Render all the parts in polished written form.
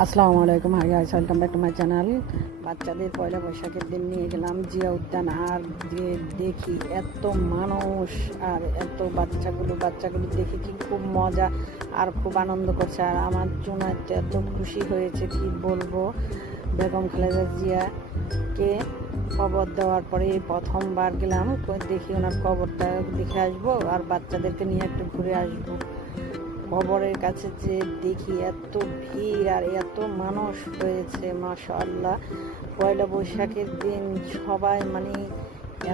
আসসালামু আলাইকুম, hi guys, welcome back to my channel. বাচ্চাদের পয়লা বৈশাখের দিন নিয়ে গেলাম জিয়া উদ্যান। আর যে দেখি এত মানুষ আর এত বাচ্চাগুলো দেখে কি খুব মজা আর খুব আনন্দ করছে। আর আমার জন্য এত খুশি হয়েছে কি বলবো। বেগম খালেদা জিয়াকে কবর দেওয়ার পরে এই প্রথমবার গেলাম, দেখি ওনার কবরটা দেখে আসবো আর বাচ্চাদেরকে নিয়ে একটু ঘুরে আসবো। কবরের কাছে যে দেখি এত ভিড় আর এত মানুষ হয়েছে, মাশাআল্লাহ। পয়লা বৈশাখের দিন সবাই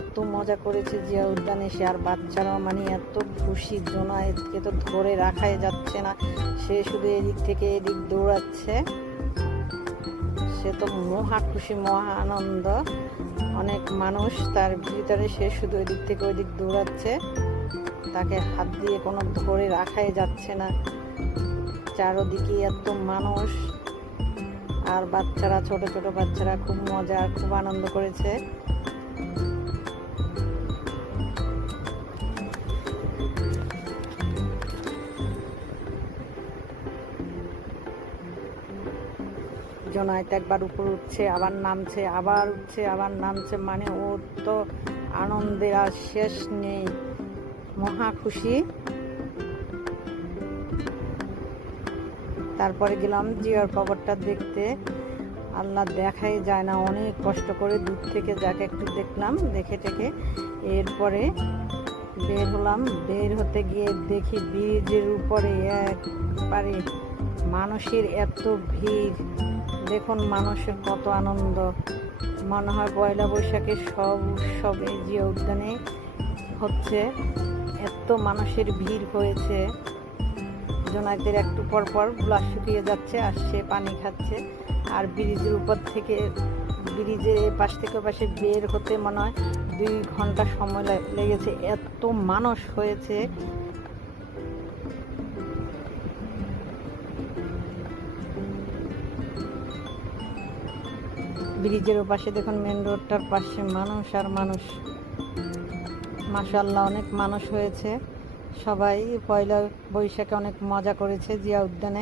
এত মজা করেছে জিয়া উদ্যানে এসে। আর বাচ্চারাও এত খুশি, জোনায়েতকে তো ধরে রাখাই যাচ্ছে না, সে শুধু এদিক থেকে এদিক দৌড়াচ্ছে। সে তো মহা খুশি, মহা আনন্দ। অনেক মানুষ তার ভিতরে, সে শুধু এদিক থেকে ওইদিক দৌড়াচ্ছে, তাকে হাত দিয়ে কোনো ধরে রাখাই যাচ্ছে না। চারদিকে এত মানুষ আর বাচ্চারা, ছোট ছোট বাচ্চারা খুব মজা আর খুব আনন্দ করেছে। জোনায়েত একবার উপর উঠছে, আবার নামছে, আবার উঠছে, আবার নামছে, ওর তো আনন্দের আর শেষ নেই, মহা খুশি। তারপরে গেলাম জিয়ার কবরটা দেখতে। আল্লাহ দেখাই যায় না, অনেক কষ্ট করে দূর থেকে যাকে একটু দেখলাম, দেখে টেকে এরপরে বের হলাম। বের হতে গিয়ে দেখি ব্রিজের উপরে একবারে মানুষের এত ভিড়। দেখুন মানুষের কত আনন্দ, মনে হয় পয়লা বৈশাখের সব উৎসবে জিয়া উদ্যানে হচ্ছে। এত মানুষের ভিড় হয়েছে। জোনায়েতের একটু পর পর গ্লাস শুকিয়ে যাচ্ছে আর সে পানি খাচ্ছে। আর ব্রিজের উপর থেকে, ব্রিজের এ পাশ থেকে পাশে বের হতে মনে হয় 2 ঘন্টা সময় লেগেছে, এত মানুষ হয়েছে। ব্রিজের ওপাশে দেখুন, মেন রোডটার পাশে মানুষ আর মানুষ, মাশাআল্লাহ অনেক মানুষ হয়েছে। সবাই পয়লা বৈশাখে অনেক মজা করেছে জিয়া উদ্যানে।